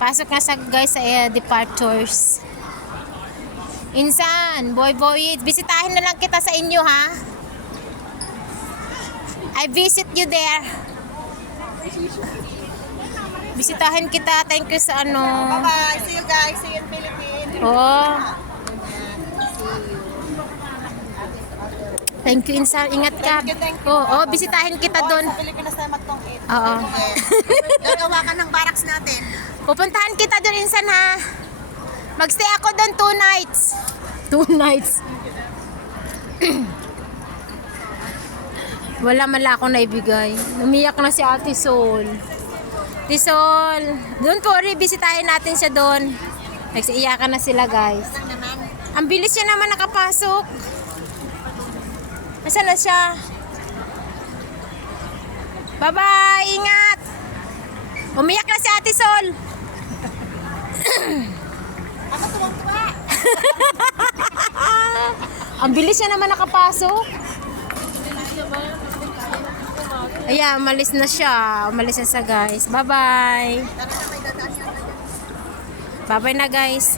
Pasok na sa guys sa departures. Insan, boy, bisitahin na lang kita sa inyo ha. I visit you there. Bisitahin kita. Thank you sa ano. Bye-bye. See you guys. See you in Philippines. Oh. Thank you, Insan. Ingat ka. Thank you. Oh, bisitahin kita doon. Sa Pilipinas tayo magtongkit. Oo. Gagawa ka ng barracks natin. Pupuntahan kita doon, Insan ha. Magstay ako doon 2 nights. 2 nights. Wala man lang akong naibigay. Umiyak na si Ate Sol. Ate Sol, don't worry, bisitahin natin siya doon. Nagsiiyakan na sila guys. Ang bilis siya naman nakapasok. Nasaan na siya? Bye-bye, ingat. Umiyak na si Ate Sol. Ako tuwang-tuwa. Ang bilis niya naman nakapasok. Ayan, umalis na siya. Umalis na siya guys. Bye-bye. Bye-bye na guys.